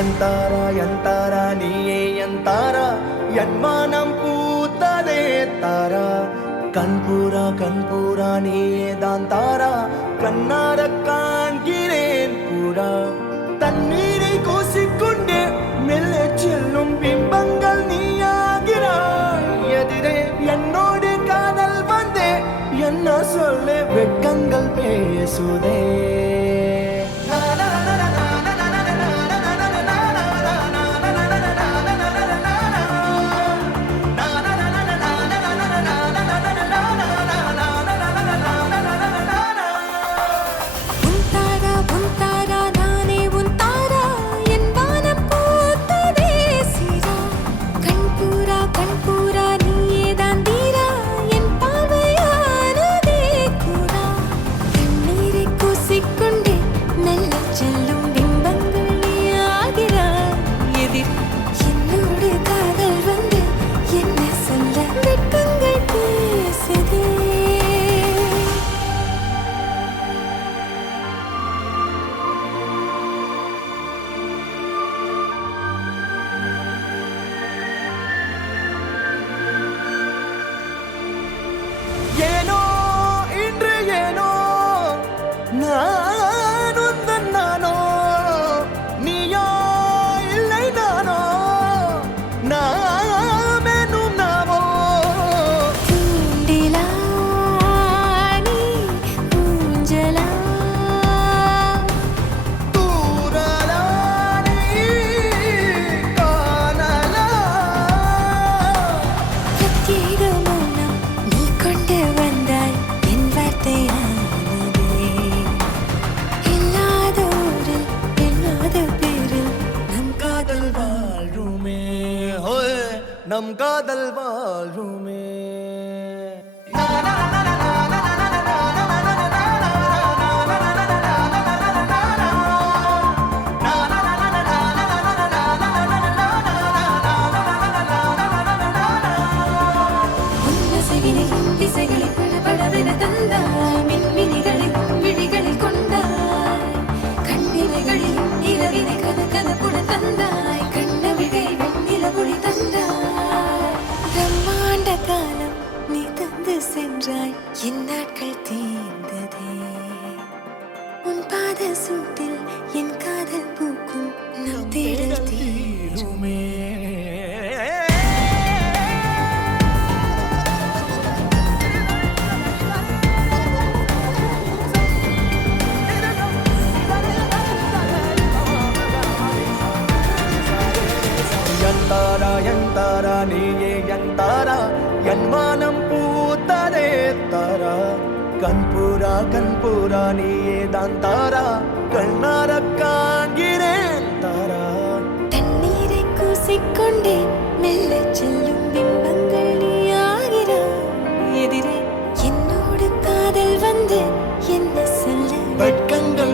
எந்தாரா நீயே எந்தாரா என் மானம் பூத்ததே தாரா கண்பூரா நீயே தான் தாரா கண்ணார காண்கிறேன் பூரா தண்ணீரை கூசிக்கொண்டே மெல்ல செல்லும் பிம்பங்கள் நீயாகிறாய் எதிரே என்னோடு காதல் வந்தே என்ன சொல்ல வெட்கங்கள் பேசுதே ஏனோ இன்று ஏனோ நான் உந்தன் நானோ நீயோ இல்லை நானோ நாமெனும் நாமோ தூண்டிலா நீ ஊஞ்சலா தூரலா நீ காணலா பிரத்யேக மௌனம் நீ கொண்டு வந்தாய் என் வார்த்தையானதே இல்லாத ஊரில் இல்லாத பேரில் நம் காதல் வாழ்வுமே ஹோய் நம் காதல் வாழ்வுமே உன்னசைவினையும் திசைகளை படபடவென தந்தாய் மின்மினிகளை விழிகளில் கொண்டாய் கண்ணிமைகளில் இரவினை கதகதப்புடன் தந்தாய் கண்ணவிழை வெண்ணிலவொளி தந்தாய் பிரம்மாண்ட காலம் நீ தந்து சென்றாய் என் நாட்கள் தீர்ந்ததே உன் பாத சூட்டில் என் காதல் பூக்கும் நம் தேடல் தீருமே எந்தாரா நீயே எந்தாரா என் மானம் பூத்ததே தாரா கண்பூரா நீயே தான் தாரா கண்ணார காண்கிறேன் தாரா தண்ணீரை கூசிக்கொண்டே மெல்ல செல்லும் பிம்பங்கள் நீயாகிறாய் எதிரே என்னோடு காதல் வந்து என்ன சொல்ல வெட்கங்கள்